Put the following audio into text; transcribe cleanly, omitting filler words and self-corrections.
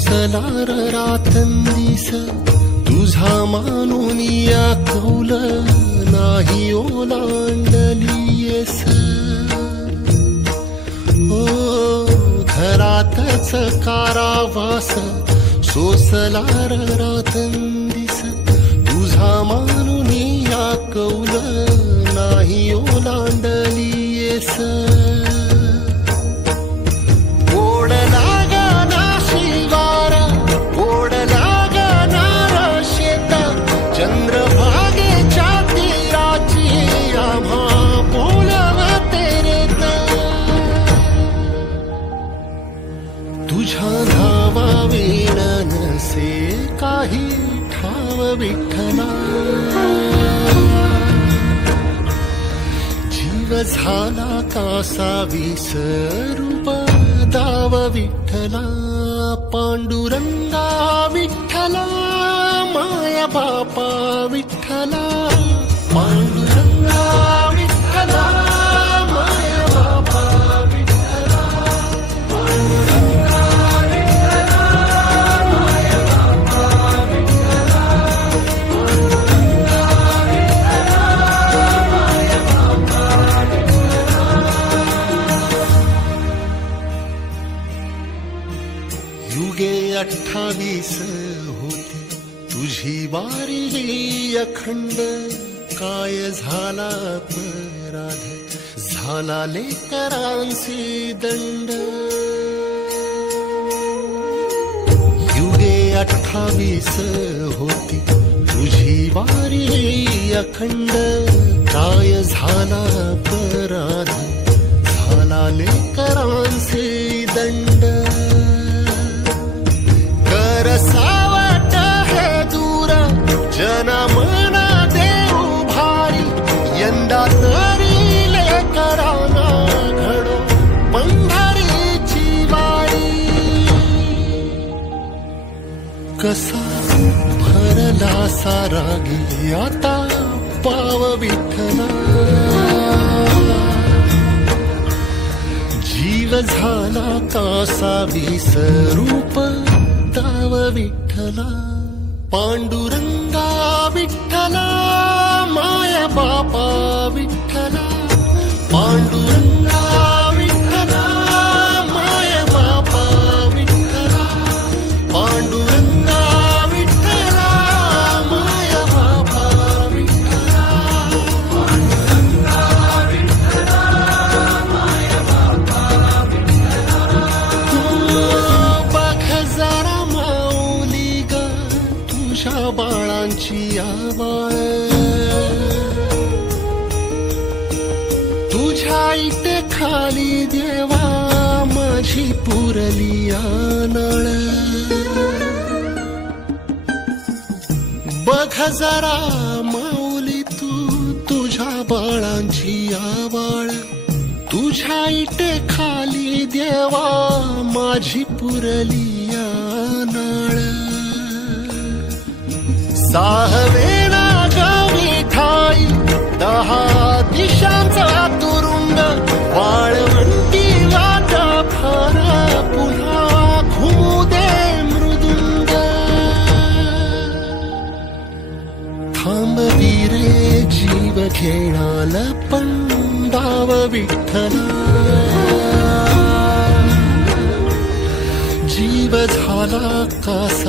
सोसलार रातंदिस तुझा मानून या कौल नाही ओलांडलीयस ओ घरातच कारावास सोसलार रातंदिस तुझा मानून या कौल नाही ओलांडलीयस तुझ्या धावा वेण नसे काही ठाव विठ्ठला जीव झाला कासा विसरू दाव विठ्ठला पांडुरंगा विठ्ठला माया बापा विठ्ठला पांडुरंगा विठ्ठला माया बापा विठ्ठला युगे 28 होती तुझी वारी अखंड काय झाला अपराध झाला लेकरांची दंड युगे 28 होती तुझी वारी अखंड काय झाला अपराध झाला लेकरांची दंड सावट हे दूर जनमना देऊ भारी यंदा तरी लेकरांना घडो पंढरीची वारी कसा भरला सारा गे आता पाव विठ्ठला जीव झाला कासा विसरूप दाव विठ्ठला पांडुरंगा विठ्ठला माया बापा विठ्ठला पांडुरंगा विठ्ठला माया बापा विठ्ठला पांडुरंगा विठ्ठला माया बापा विठ्ठला पांडुरंगा विठ्ठला माया बापा विठ्ठला तुझ्या बाळांची आवाळ तुझ्या इथे खाली देवा माझी पुरली नळ बघ जरा माऊली तू तुझ्या बाळांची आवाळ तुझ्या इथे खाली देवा माझी पुरली नळ साहवेना गावी ठाई 10 दिशांचा तुरुंग वाळवंटी वाटा फारा पुन्हा घुमू दे मृदुंग थांबवी रे जीव घेणाल पंडाव विठ्ठला जीव झाला कासा